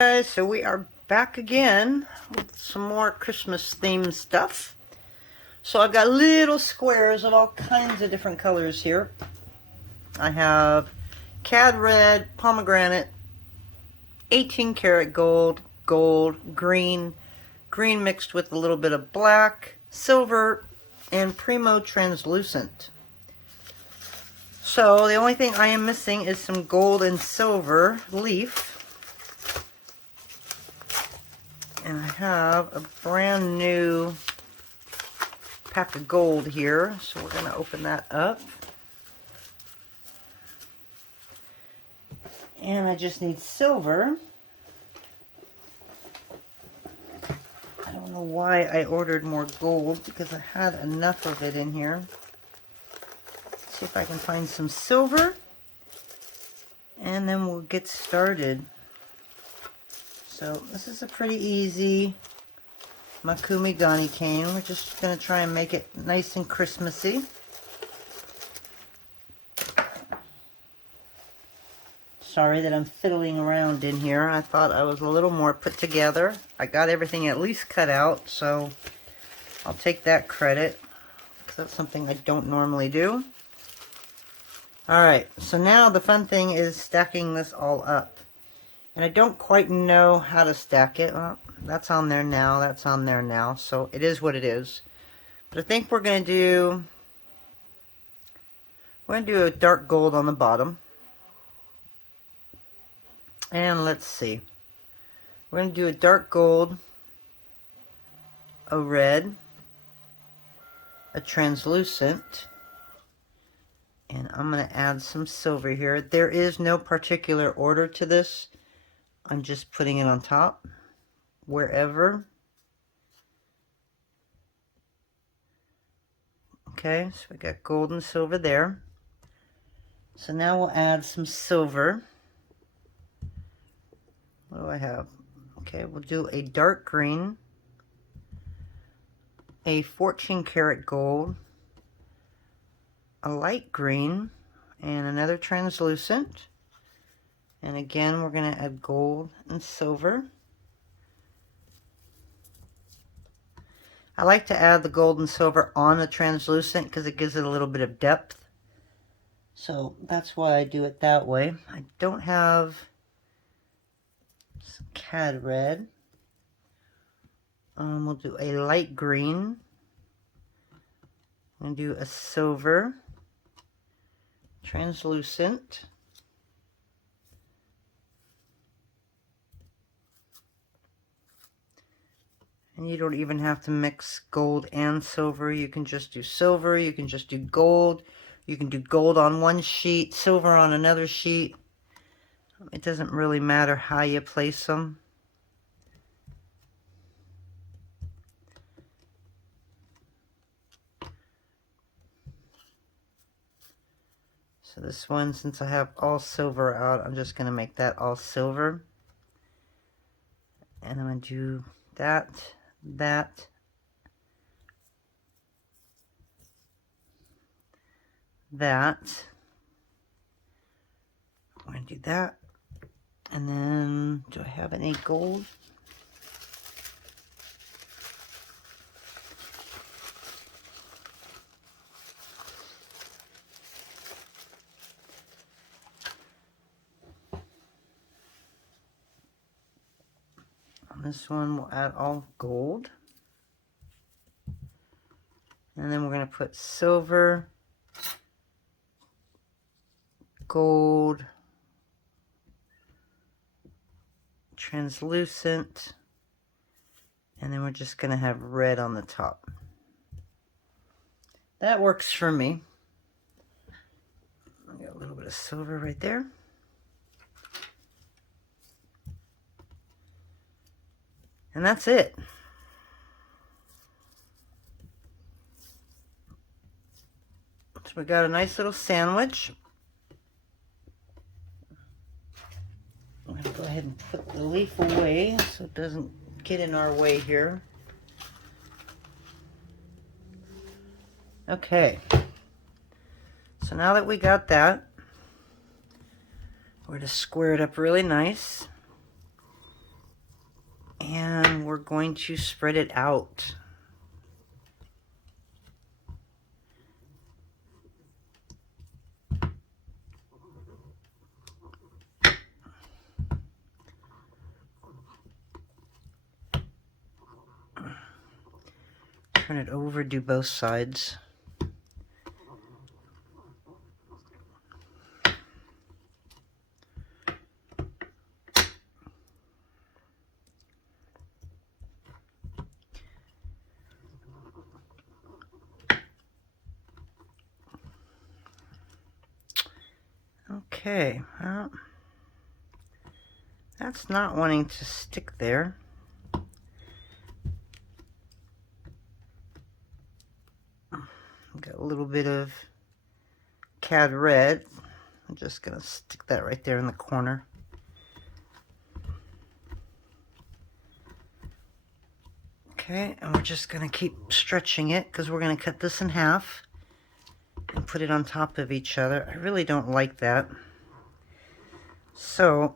Guys, so we are back again with some more Christmas themed stuff. So I've got little squares of all kinds of different colors here. I have cad red, pomegranate, 18 karat gold, green mixed with a little bit of black, silver, and Premo translucent. So the only thing I am missing is some gold and silver leaf. And I have a brand new pack of gold here, so we're going to open that up. And I just need silver. I don't know why I ordered more gold, because I had enough of it in here. Let's see if I can find some silver, and then we'll get started. So this is a pretty easy Mokume Gane cane. We're just going to try and make it nice and Christmassy. Sorry that I'm fiddling around in here. I thought I was a little more put together. I got everything at least cut out, so I'll take that credit, because that's something I don't normally do. Alright, so now the fun thing is stacking this all up. And I don't quite know how to stack it. Well, that's on there now, that's on there now, so it is what it is. But I think we're going to do a dark gold on the bottom. And let's see. We're going to do a dark gold, a red, a translucent, and I'm going to add some silver here. There is no particular order to this. I'm just putting it on top, wherever. Okay, so we got gold and silver there. So now we'll add some silver. What do I have? Okay, we'll do a dark green, a 14 karat gold, a light green, and another translucent. And again, we're going to add gold and silver. I like to add the gold and silver on the translucent because it gives it a little bit of depth. So that's why I do it that way. I don't have some cad red. We'll do a light green. I'm going to do a silver, translucent. And you don't even have to mix gold and silver. You can just do silver, you can just do gold. You can do gold on one sheet, silver on another sheet. It doesn't really matter how you place them. So this one, since I have all silver out, I'm just going to make that all silver. And I'm going to do that. That, I'm going to do that, and then do I have any gold? On this one we'll add all gold. And then we're going to put silver, gold, translucent, and then we're just going to have red on the top. That works for me. I got a little bit of silver right there. And that's it. So we got a nice little sandwich. I'm going to go ahead and put the leaf away so it doesn't get in our way here. Okay. So now that we got that, we're going to square it up really nice. going to spread it out. Turn it over, do both sides. Okay, well, that's not wanting to stick there. Got a little bit of cad red. I'm just gonna stick that right there in the corner. Okay, and we're just gonna keep stretching it because we're gonna cut this in half and put it on top of each other. I really don't like that. So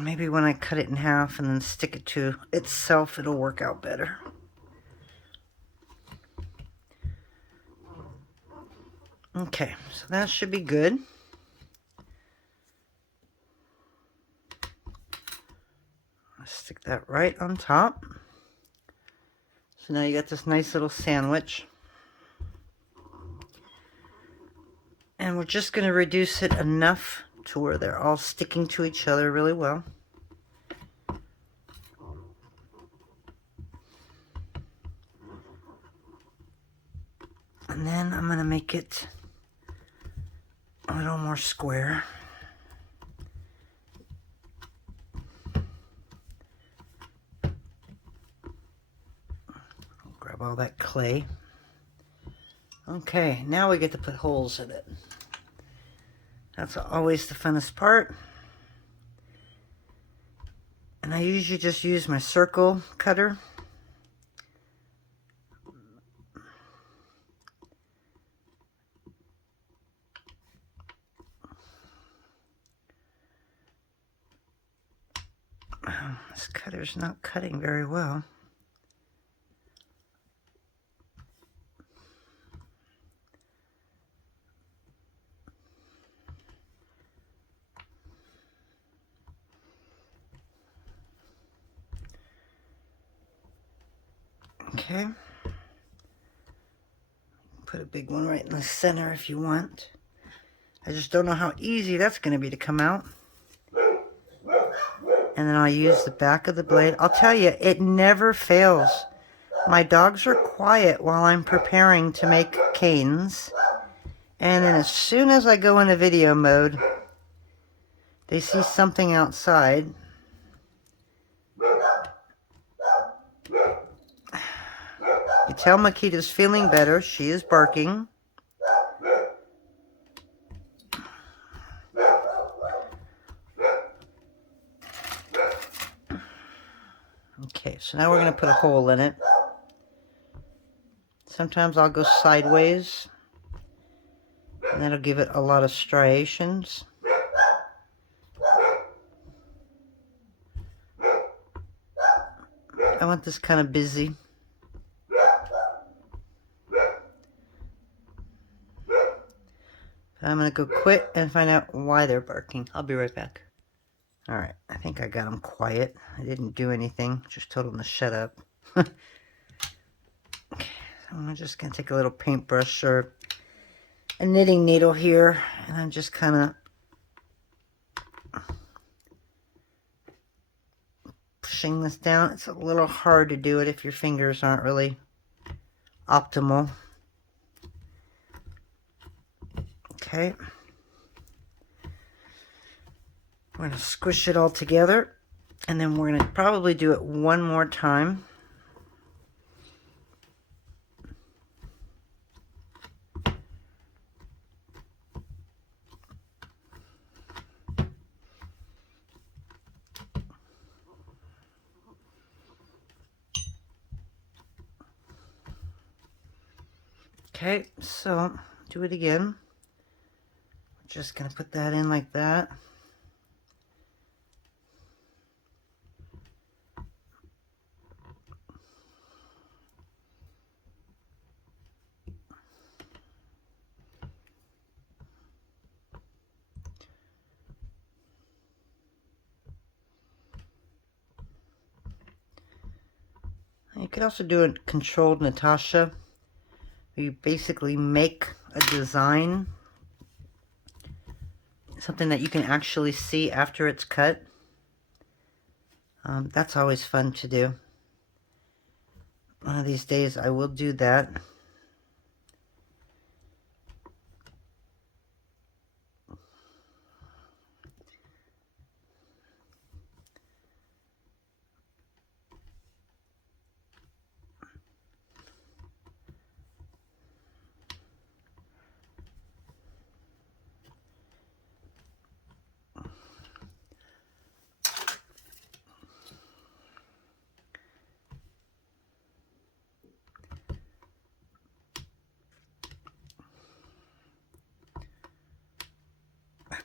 maybe when I cut it in half and then stick it to itself, it'll work out better. Okay, so that should be good. Stick that right on top. So now you got this nice little sandwich. And we're just going to reduce it enough to where they're all sticking to each other really well. And then I'm going to make it a little more square. Grab all that clay. Okay, now we get to put holes in it. That's always the funnest part. And I usually just use my circle cutter. This cutter's not cutting very well. Okay. Put a big one right in the center if you want. I just don't know how easy that's going to be to come out. And then I'll use the back of the blade. I'll tell you, it never fails. My dogs are quiet while I'm preparing to make canes. And then as soon as I go into video mode, they see something outside. You tell Makita's feeling better. She is barking. Okay, so now we're going to put a hole in it. Sometimes I'll go sideways, and that'll give it a lot of striations. I want this kind of busy. I'm going to go quit and find out why they're barking. I'll be right back. Alright, I think I got them quiet. I didn't do anything, just told them to shut up. Okay, so I'm just going to take a little paintbrush or a knitting needle here, and I'm just kind of pushing this down. It's a little hard to do it if your fingers aren't really optimal. Okay. We're going to squish it all together, and then we're going to probably do it one more time. Okay, so do it again. Just going to put that in like that. You could also do a controlled Natasha. You basically make a design, something that you can actually see after it's cut. That's always fun to do. One of these days I will do that.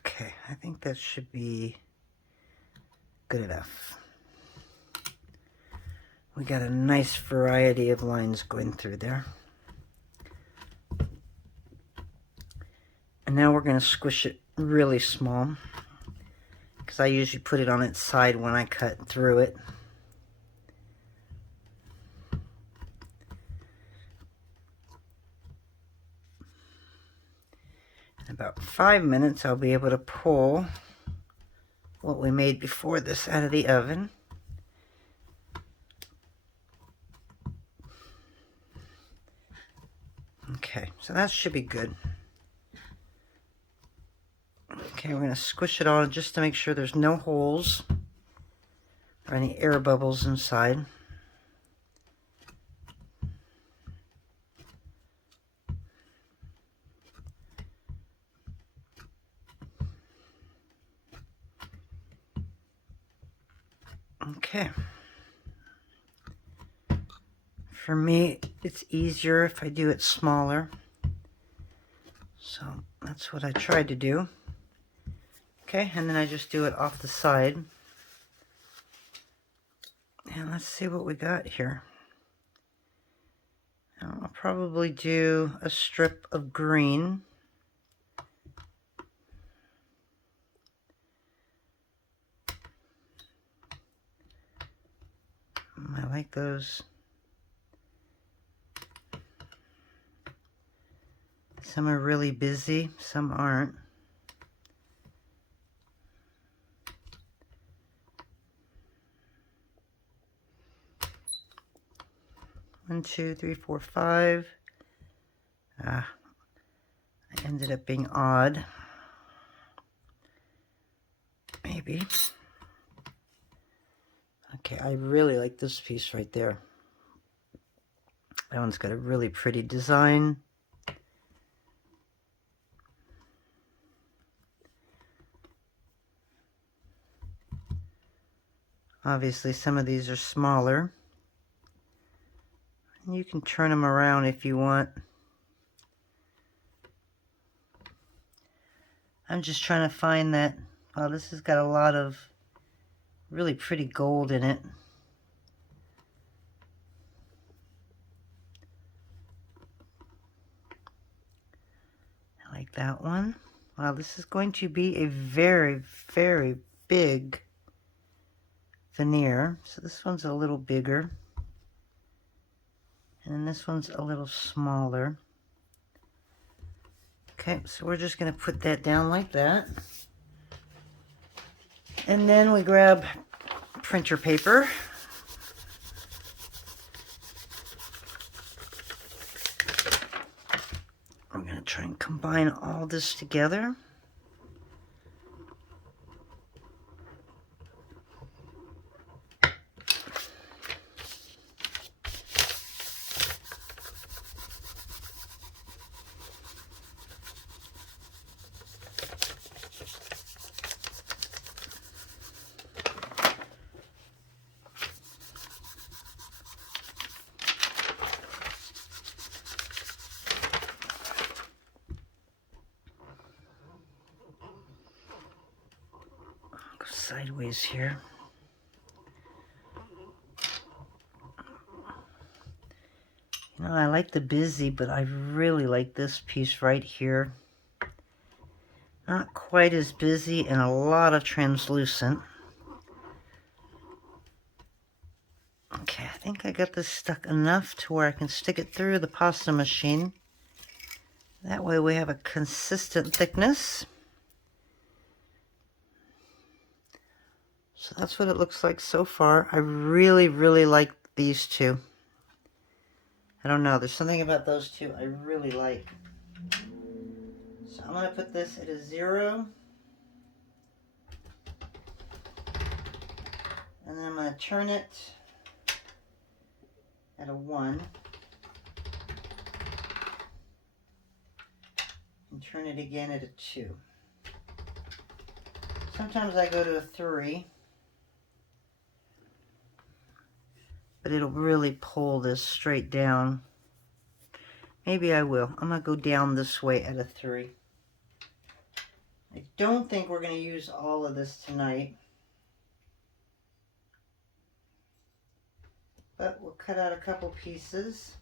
Okay, I think that should be good enough. We got a nice variety of lines going through there. And now we're going to squish it really small, because I usually put it on its side when I cut through it. In about 5 minutes I'll be able to pull what we made before this out of the oven. Okay, so that should be good. Okay, we're going to squish it all just to make sure there's no holes or any air bubbles inside. Okay. For me, it's easier if I do it smaller. So that's what I tried to do. Okay, and then I just do it off the side. And let's see what we got here. Now, I'll probably do a strip of green. I like those. Some are really busy, some aren't. One, two, three, four, five. I ended up being odd. Maybe. Okay, I really like this piece right there. That one's got a really pretty design. Obviously, some of these are smaller. And you can turn them around if you want. I'm just trying to find that. Well, this has got a lot of really pretty gold in it. I like that one. Wow, this is going to be a very, very big veneer. So this one's a little bigger. And then this one's a little smaller. Okay, so we're just going to put that down like that. And then we grab printer paper. I'm going to try and combine all this together. Sideways here. You know, I like the busy, but I really like this piece right here. Not quite as busy and a lot of translucent. Okay, I think I got this stuck enough to where I can stick it through the pasta machine. That way we have a consistent thickness. So that's what it looks like so far. I really, really like these two. I don't know, there's something about those two I really like. So I'm going to put this at a 0. And then I'm going to turn it at a 1. And turn it again at a 2. Sometimes I go to a 3. But it'll really pull this straight down. Maybe I will. I'm going to go down this way at a 3. I don't think we're going to use all of this tonight. But we'll cut out a couple pieces.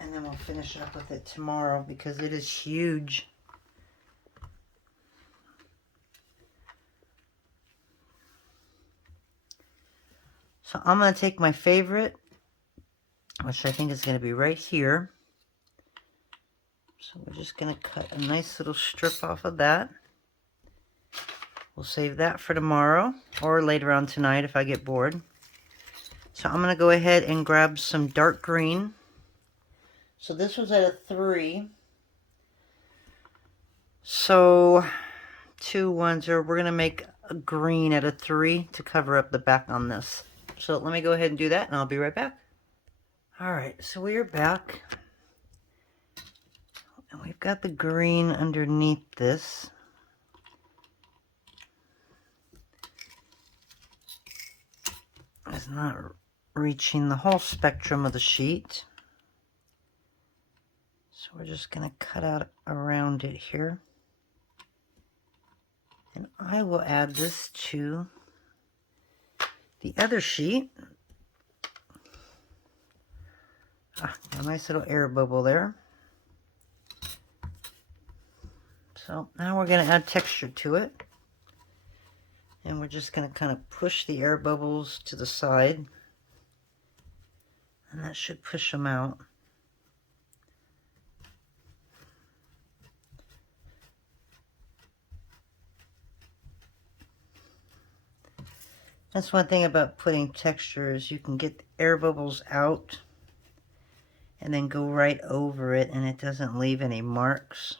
And then we'll finish up with it tomorrow because it is huge. So I'm going to take my favorite, which I think is going to be right here. So we're just going to cut a nice little strip off of that. We'll save that for tomorrow or later on tonight if I get bored. So I'm going to go ahead and grab some dark green. So this was at a 3. So 2, 1, 0. We're going to make a green at a 3 to cover up the back on this. So let me go ahead and do that and I'll be right back. Alright, so we are back. And we've got the green underneath this. It's not reaching the whole spectrum of the sheet. So we're just going to cut out around it here. And I will add this to the other sheet. A nice little air bubble there. So now we're going to add texture to it. And we're just going to kind of push the air bubbles to the side. And that should push them out. That's one thing about putting texture is you can get the air bubbles out and then go right over it and it doesn't leave any marks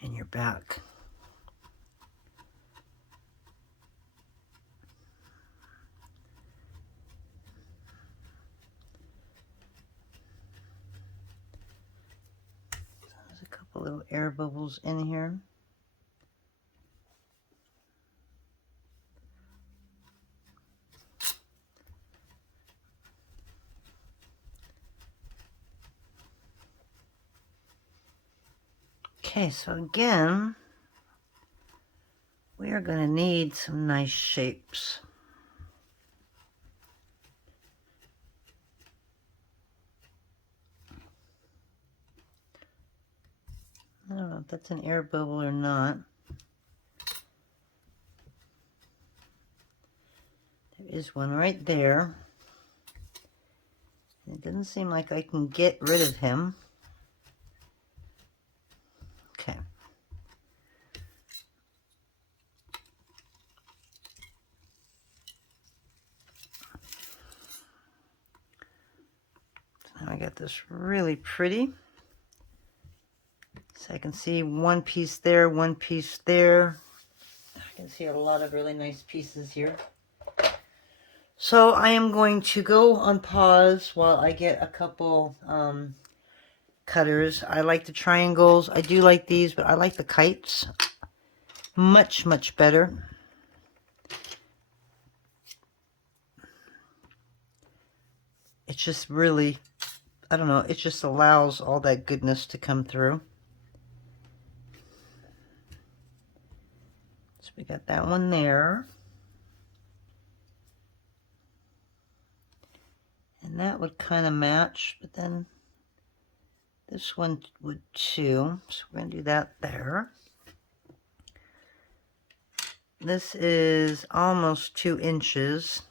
in your back. So there's a couple little air bubbles in here. Okay, so again, we are going to need some nice shapes. I don't know if that's an air bubble or not. There is one right there. It doesn't seem like I can get rid of him. Okay. So now I got this really pretty. So I can see one piece there, one piece there. I can see a lot of really nice pieces here. So I am going to go on pause while I get a couple cutters. I like the triangles. I do like these, but I like the kites much, much better. It's just really, I don't know, it just allows all that goodness to come through. So we got that one there. And that would kind of match, but then this one would too. So we're going to do that there. This is almost 2 inches.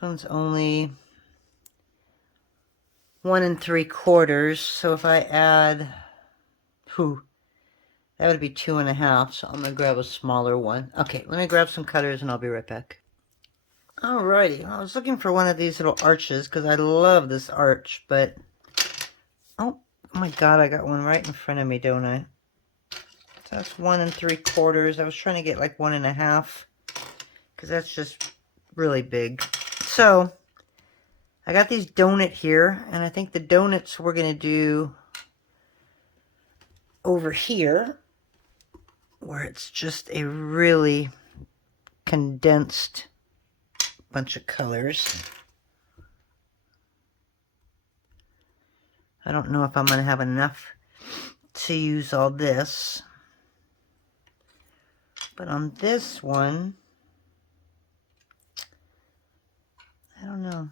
This one's only 1 3/4. So if I add, that would be 2.5. So I'm gonna grab a smaller one. Okay, let me grab some cutters and I'll be right back. Alrighty, I was looking for one of these little arches because I love this arch, but oh my god, I got one right in front of me, don't I? So that's 1 3/4. I was trying to get like 1.5 because that's just really big. So I got these donut here, and I think the donuts we're gonna do over here, where it's just a really condensed bunch of colors. I don't know if I'm going to have enough to use all this, but on this one, I don't know.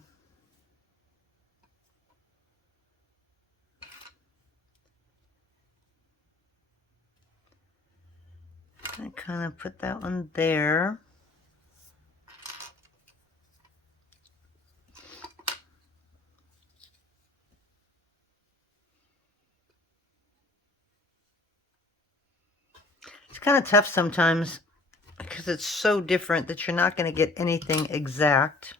I kind of put that one there. It's kind of tough sometimes because it's so different that you're not going to get anything exact.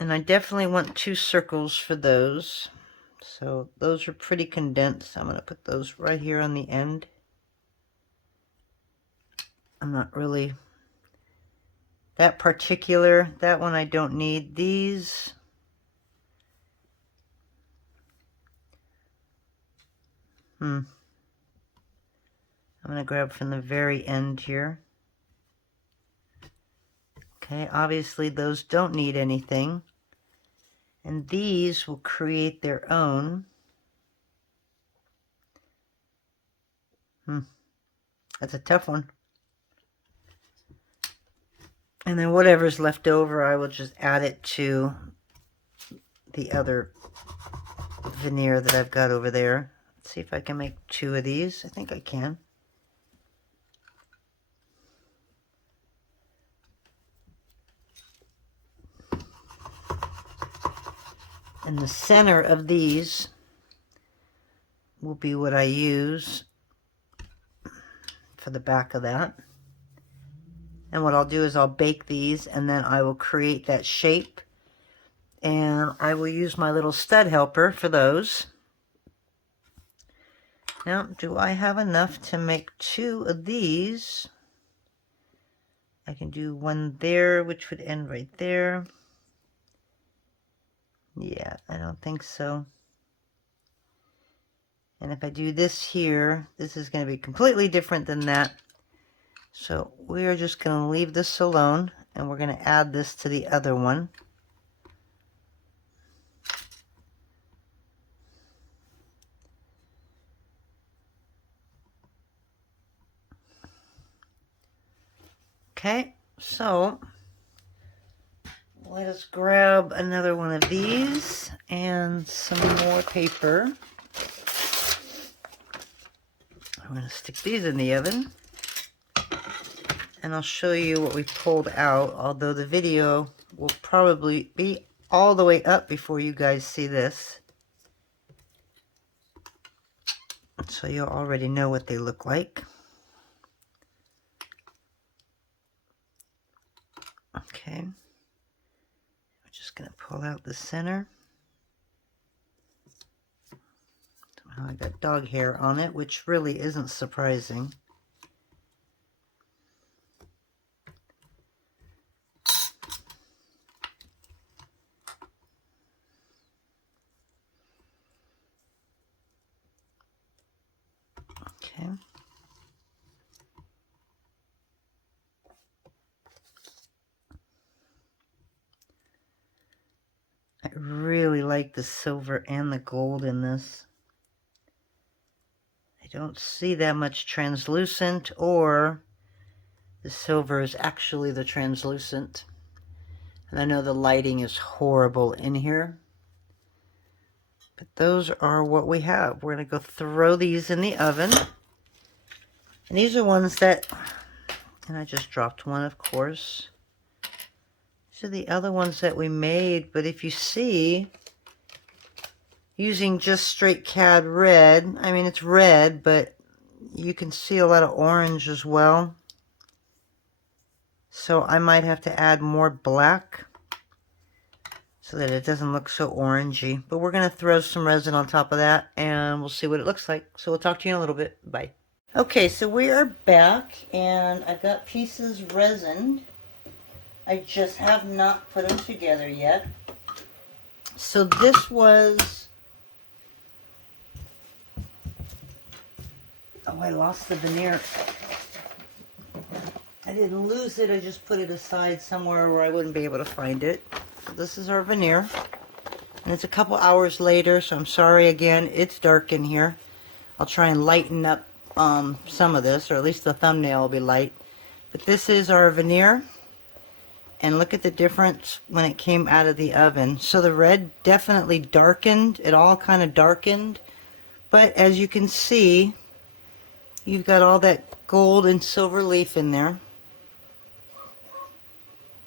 And I definitely want 2 circles for those. So those are pretty condensed. I'm going to put those right here on the end. I'm not really that particular. That one I don't need. These, I'm going to grab from the very end here. Okay, obviously those don't need anything. And these will create their own. That's a tough one. And then whatever's left over, I will just add it to the other veneer that I've got over there. Let's see if I can make 2 of these. I think I can. And the center of these will be what I use for the back of that. And what I'll do is I'll bake these and then I will create that shape. And I will use my little stud helper for those. Now, do I have enough to make 2 of these? I can do one there, which would end right there. Yeah, I don't think so. And if I do this here, this is going to be completely different than that. So we are just going to leave this alone, and we're going to add this to the other one. Okay, so let us grab another one of these and some more paper. I'm going to stick these in the oven. And I'll show you what we pulled out, although the video will probably be all the way up before you guys see this. So you'll already know what they look like. Okay. We're just going to pull out the center. Somehow I got dog hair on it, which really isn't surprising. Okay. I really like the silver and the gold in this. I don't see that much translucent, or the silver is actually the translucent. And I know the lighting is horrible in here, but those are what we have. We're going to go throw these in the oven. And these are ones that And I just dropped one, of course. These are the other ones that we made, but if you see, using just straight CAD red, I mean it's red, but you can see a lot of orange as well. So I might have to add more black so that it doesn't look so orangey. But we're going to throw some resin on top of that and we'll see what it looks like. So we'll talk to you in a little bit. Bye. Okay, so we are back and I've got pieces resined. I just have not put them together yet. So this was... Oh, I lost the veneer. I didn't lose it, I just put it aside somewhere where I wouldn't be able to find it. So this is our veneer. And it's a couple hours later, so I'm sorry again, it's dark in here. I'll try and lighten up some of this, or at least the thumbnail will be light. But this is our veneer. And look at the difference when it came out of the oven. So the red definitely darkened, it all kind of darkened. But as you can see, you've got all that gold and silver leaf in there.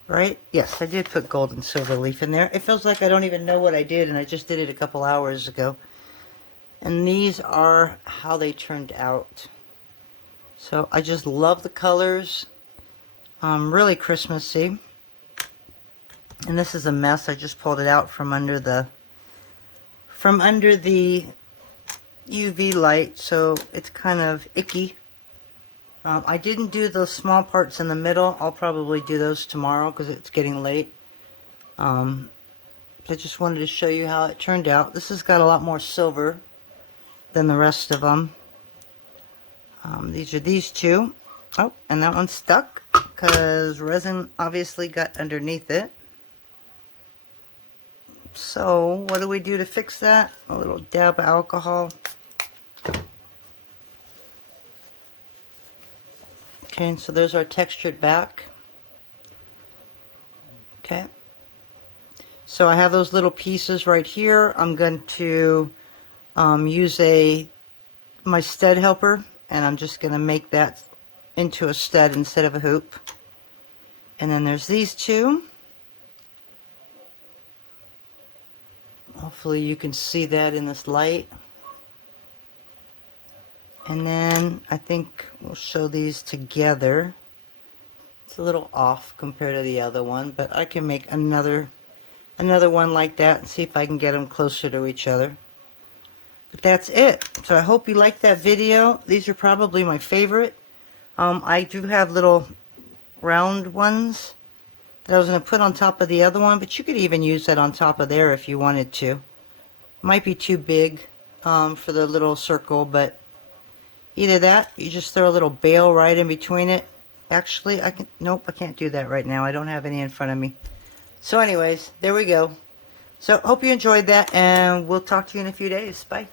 Right? Yes, I did put gold and silver leaf in there. It feels like I don't even know what I did, and I just did it a couple hours ago. And these are how they turned out. So I just love the colors. Really Christmassy. And this is a mess. I just pulled it out from under the UV light, so it's kind of icky. I didn't do the small parts in the middle. I'll probably do those tomorrow because it's getting late. I just wanted to show you how it turned out. This has got a lot more silver than the rest of them. These are these two. Oh, and that one's stuck because resin obviously got underneath it. So what do we do to fix that? A little dab of alcohol. Okay, so there's our textured back. Okay. So I have those little pieces right here. I'm going to use my stud helper, and I'm just going to make that into a stud instead of a hoop. And then there's these two. Hopefully you can see that in this light. And then I think we'll show these together. It's a little off compared to the other one, but I can make another one like that and see if I can get them closer to each other. But that's it. So I hope you liked that video. These are probably my favorite. I do have little round ones that I was going to put on top of the other one, but you could even use that on top of there if you wanted to. Might be too big for the little circle, but either that, you just throw a little bail right in between it. Actually, nope, I can't do that right now. I don't have any in front of me. So anyways, there we go. So hope you enjoyed that, and we'll talk to you in a few days. Bye.